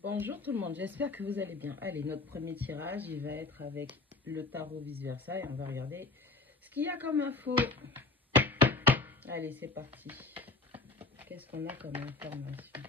Bonjour tout le monde, j'espère que vous allez bien. Allez, notre premier tirage, il va être avec le tarot vice-versa et on va regarder ce qu'il y a comme info. Allez, c'est parti. Qu'est-ce qu'on a comme information?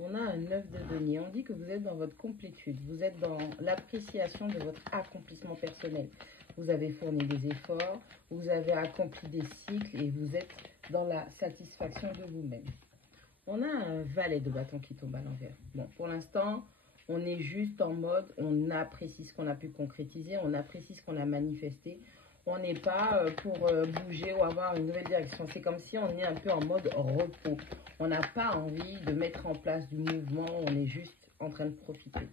On a un 9 de denier. On dit que vous êtes dans votre complétude. Vous êtes dans l'appréciation de votre accomplissement personnel. Vous avez fourni des efforts, vous avez accompli des cycles et vous êtes dans la satisfaction de vous-même. On a un valet de bâton qui tombe à l'envers. Bon, pour l'instant, on est juste en mode, on apprécie ce qu'on a pu concrétiser, on apprécie ce qu'on a manifesté. On n'est pas pour bouger ou avoir une nouvelle direction. C'est comme si on est un peu en mode repos. On n'a pas envie de mettre en place du mouvement, on est juste en train de profiter.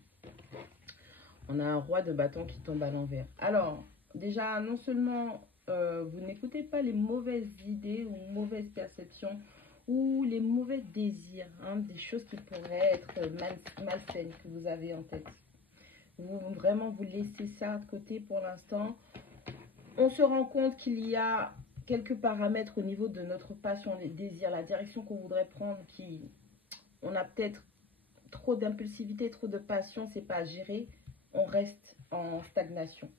On a un roi de bâton qui tombe à l'envers. Alors, déjà, non seulement vous n'écoutez pas les mauvaises idées ou mauvaises perceptions ou les mauvais désirs, hein, des choses qui pourraient être malsaines que vous avez en tête. Vraiment, vous laissez ça de côté pour l'instant. On se rend compte qu'il y a quelques paramètres au niveau de notre passion, les désirs, la direction qu'on voudrait prendre, on a peut-être trop d'impulsivité, trop de passion, c'est pas à gérer. On reste en stagnation.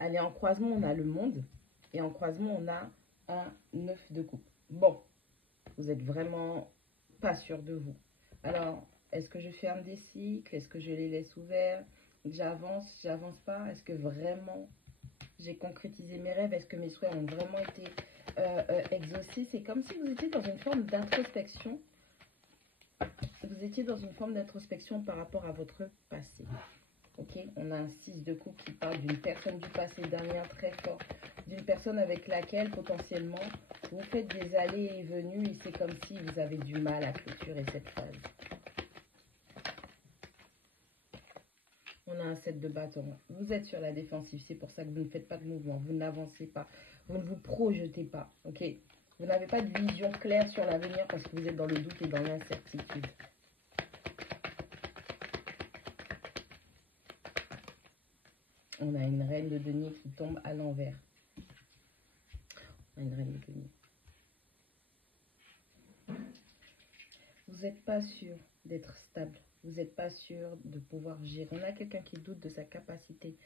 Allez, en croisement, on a le monde. Et en croisement, on a un 9 de coupe. Bon, vous êtes vraiment pas sûr de vous. Alors, est-ce que je ferme des cycles? Est-ce que je les laisse ouverts? J'avance, j'avance pas? Est-ce que vraiment j'ai concrétisé mes rêves? Est-ce que mes souhaits ont vraiment été exaucés? C'est comme si vous étiez dans une forme d'introspection. Vous étiez dans une forme d'introspection par rapport à votre passé. Ok, on a un 6 de coupe qui parle d'une personne du passé, d'un lien très fort, d'une personne avec laquelle potentiellement vous faites des allées et venues et c'est comme si vous avez du mal à clôturer cette phase. On a un 7 de bâton. Vous êtes sur la défensive, c'est pour ça que vous ne faites pas de mouvement, vous n'avancez pas, vous ne vous projetez pas. Ok, vous n'avez pas de vision claire sur l'avenir parce que vous êtes dans le doute et dans l'incertitude. On a une reine de denier qui tombe à l'envers. Une reine de denier. Vous n'êtes pas sûr d'être stable. Vous n'êtes pas sûr de pouvoir gérer. On a quelqu'un qui doute de sa capacité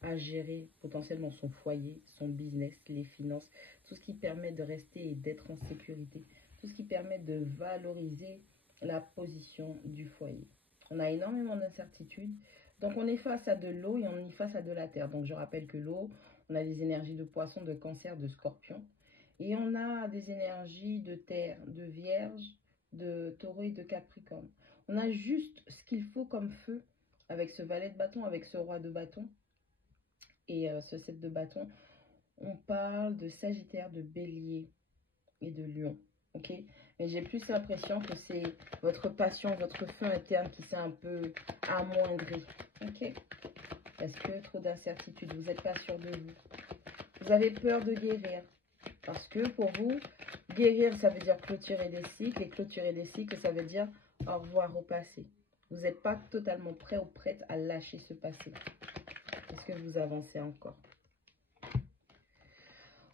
à gérer potentiellement son foyer, son business, les finances, tout ce qui permet de rester et d'être en sécurité, tout ce qui permet de valoriser la position du foyer. On a énormément d'incertitudes. Donc, on est face à de l'eau et on est face à de la terre. Donc, je rappelle que l'eau, on a des énergies de poisson, de cancer, de scorpion. Et on a des énergies de terre, de vierge, de taureau et de capricorne. On a juste ce qu'il faut comme feu avec ce valet de bâton, avec ce roi de bâton et ce 7 de bâton. On parle de sagittaire, de bélier et de lion. Ok, mais j'ai plus l'impression que c'est votre passion, votre feu interne qui s'est un peu amoindri. Ok, parce que trop d'incertitude, vous n'êtes pas sûr de vous. Vous avez peur de guérir. Parce que pour vous, guérir, ça veut dire clôturer des cycles. Et clôturer des cycles, ça veut dire au revoir au passé. Vous n'êtes pas totalement prêt ou prête à lâcher ce passé. Est-ce que vous avancez encore?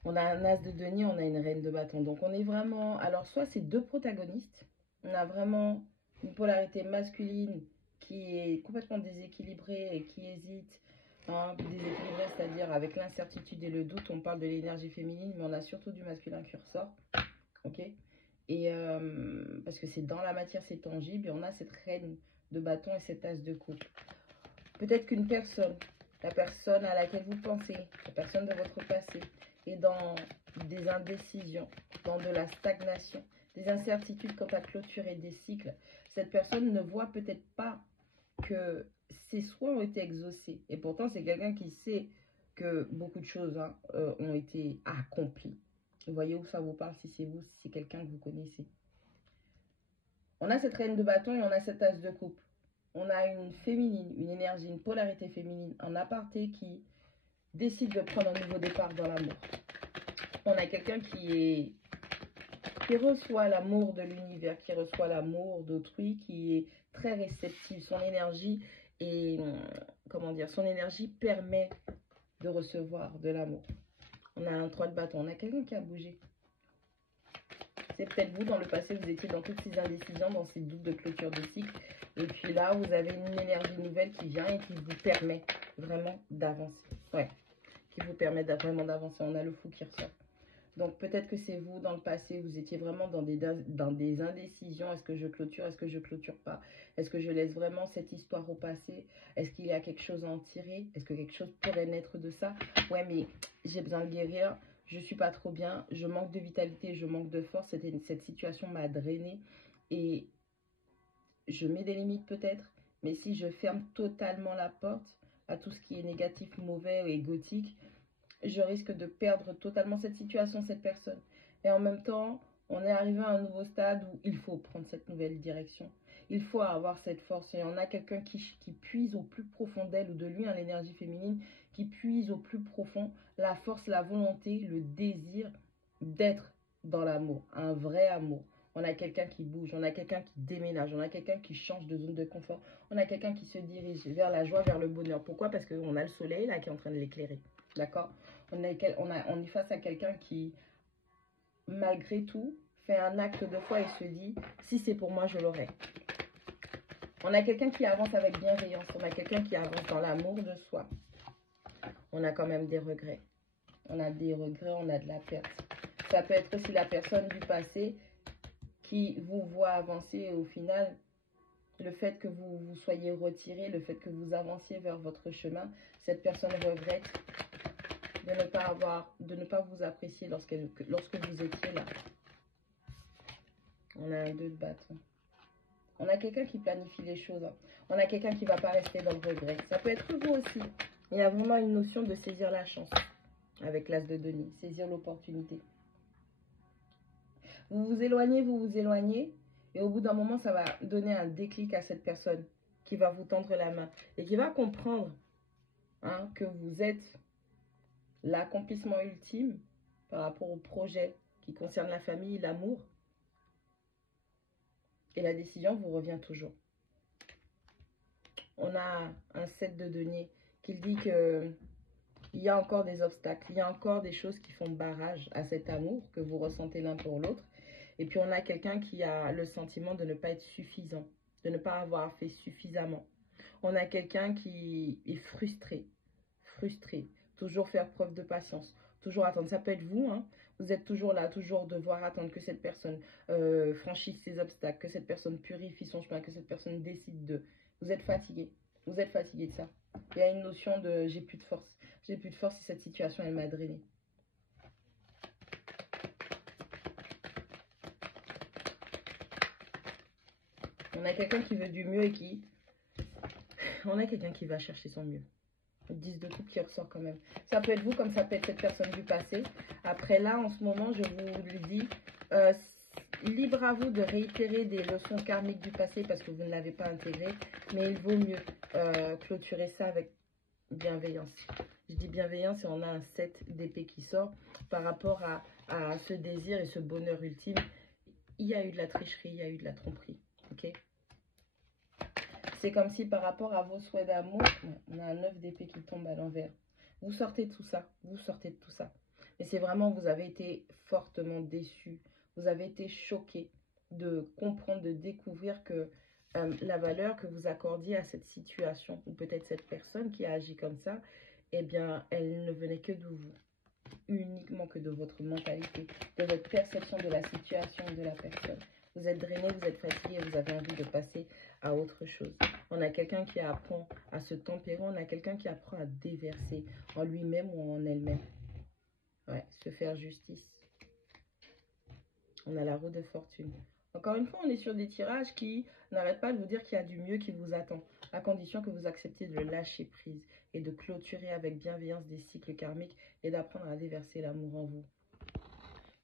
On a un as de denier, on a une reine de bâton. Donc on est vraiment... Alors soit c'est deux protagonistes. On a vraiment une polarité masculine qui est complètement déséquilibrée et qui hésite. Hein, déséquilibrée, c'est-à-dire avec l'incertitude et le doute. On parle de l'énergie féminine, mais on a surtout du masculin qui ressort. Ok, et parce que c'est dans la matière, c'est tangible. Et on a cette reine de bâton et cette as de coupe. Peut-être qu'une personne, la personne à laquelle vous pensez, la personne de votre passé, est dans des indécisions, dans de la stagnation, des incertitudes quant à clôturer des cycles. Cette personne ne voit peut-être pas que ses souhaits ont été exaucés. Et pourtant, c'est quelqu'un qui sait que beaucoup de choses ont été accomplies. Vous voyez où ça vous parle, si c'est vous, si c'est quelqu'un que vous connaissez. On a cette reine de bâton et on a cette as de coupe. On a une féminine, une énergie, une polarité féminine en aparté qui décide de prendre un nouveau départ dans l'amour. On a quelqu'un qui reçoit l'amour de l'univers, qui reçoit l'amour d'autrui, qui est très réceptif. Son énergie est, comment dire, son énergie permet de recevoir de l'amour. On a un 3 de bâton, on a quelqu'un qui a bougé. passé. Peut-être vous, dans le passé, vous étiez dans toutes ces indécisions, dans ces doutes de clôture de cycle. Et puis là, vous avez une énergie nouvelle qui vient et qui vous permet vraiment d'avancer. Ouais, qui vous permet vraiment d'avancer. On a le fou qui ressort. Donc, peut-être que c'est vous, dans le passé, vous étiez vraiment dans des indécisions. Est-ce que je clôture? Est-ce que je clôture pas? Est-ce que je laisse vraiment cette histoire au passé? Est-ce qu'il y a quelque chose à en tirer? Est-ce que quelque chose pourrait naître de ça? Ouais, mais j'ai besoin de guérir. Je suis pas trop bien. Je manque de vitalité. Je manque de force. Cette situation m'a drainé. Et je mets des limites peut-être. Mais si je ferme totalement la porte à tout ce qui est négatif, mauvais et gothique, je risque de perdre totalement cette situation, cette personne. Et en même temps, on est arrivé à un nouveau stade où il faut prendre cette nouvelle direction. Il faut avoir cette force. Et on a quelqu'un qui puise au plus profond d'elle ou de lui, hein, l'énergie féminine, qui puise au plus profond la force, la volonté, le désir d'être dans l'amour, un vrai amour. On a quelqu'un qui bouge, on a quelqu'un qui déménage, on a quelqu'un qui change de zone de confort, on a quelqu'un qui se dirige vers la joie, vers le bonheur. Pourquoi? Parce qu'on a le soleil là qui est en train de l'éclairer. D'accord? On est face à quelqu'un qui, malgré tout, fait un acte de foi et se dit, si c'est pour moi, je l'aurai. On a quelqu'un qui avance avec bienveillance. On a quelqu'un qui avance dans l'amour de soi. On a quand même des regrets. On a des regrets, on a de la perte. Ça peut être aussi la personne du passé qui vous voit avancer et au final, le fait que vous vous soyez retiré, le fait que vous avanciez vers votre chemin, cette personne regrette de ne pas vous apprécier lorsque vous étiez là. On a un 2 de bâton. On a quelqu'un qui planifie les choses. Hein. On a quelqu'un qui ne va pas rester dans le regret. Ça peut être vous aussi. Il y a vraiment une notion de saisir la chance avec l'as de denier, saisir l'opportunité. Vous vous éloignez, et au bout d'un moment, ça va donner un déclic à cette personne qui va vous tendre la main et qui va comprendre hein, que vous êtes l'accomplissement ultime par rapport au projet qui concerne la famille, l'amour. Et la décision vous revient toujours. On a un 7 de denier qui dit que il y a encore des obstacles, il y a encore des choses qui font barrage à cet amour que vous ressentez l'un pour l'autre. Et puis on a quelqu'un qui a le sentiment de ne pas être suffisant, de ne pas avoir fait suffisamment. On a quelqu'un qui est frustré, toujours faire preuve de patience, toujours attendre. Ça peut être vous, hein. Vous êtes toujours là, toujours devoir attendre que cette personne franchisse ses obstacles, que cette personne purifie son chemin, que cette personne décide de... Vous êtes fatigué de ça. Il y a une notion de j'ai plus de force. J'ai plus de force et cette situation, elle m'a drainé. On a quelqu'un qui veut du mieux et qui... On a quelqu'un qui va chercher son mieux. 10 de coupe qui ressort quand même. Ça peut être vous comme ça peut être cette personne du passé. Après là, en ce moment, je vous le dis, libre à vous de réitérer des leçons karmiques du passé parce que vous ne l'avez pas intégré. Mais il vaut mieux clôturer ça avec bienveillance. Je dis bienveillance et on a un 7 d'épée qui sort par rapport à ce désir et ce bonheur ultime. Il y a eu de la tricherie, il y a eu de la tromperie. Ok? C'est comme si par rapport à vos souhaits d'amour, on a un 9 d'épée qui tombe à l'envers. Vous sortez de tout ça, vous sortez de tout ça. Mais c'est vraiment, vous avez été fortement déçus. Vous avez été choqués de comprendre, de découvrir que la valeur que vous accordiez à cette situation, ou peut-être cette personne qui a agi comme ça, eh bien, elle ne venait que de vous. Uniquement que de votre mentalité, de votre perception de la situation et de la personne. Vous êtes drainé, vous êtes fatigué, vous avez envie de passer à autre chose. On a quelqu'un qui apprend à se tempérer, on a quelqu'un qui apprend à déverser en lui-même ou en elle-même. Ouais, se faire justice. On a la roue de fortune. Encore une fois, on est sur des tirages qui n'arrêtent pas de vous dire qu'il y a du mieux qui vous attend, à condition que vous acceptiez de lâcher prise et de clôturer avec bienveillance des cycles karmiques et d'apprendre à déverser l'amour en vous.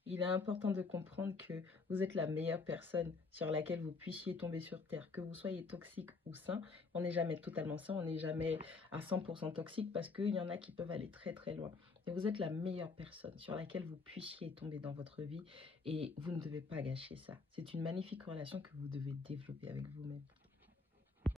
Il est important de comprendre que vous êtes la meilleure personne sur laquelle vous puissiez tomber sur Terre. Que vous soyez toxique ou sain, on n'est jamais totalement sain, on n'est jamais à 100% toxique parce qu'il y en a qui peuvent aller très très loin. Et vous êtes la meilleure personne sur laquelle vous puissiez tomber dans votre vie et vous ne devez pas gâcher ça. C'est une magnifique relation que vous devez développer avec vous-même.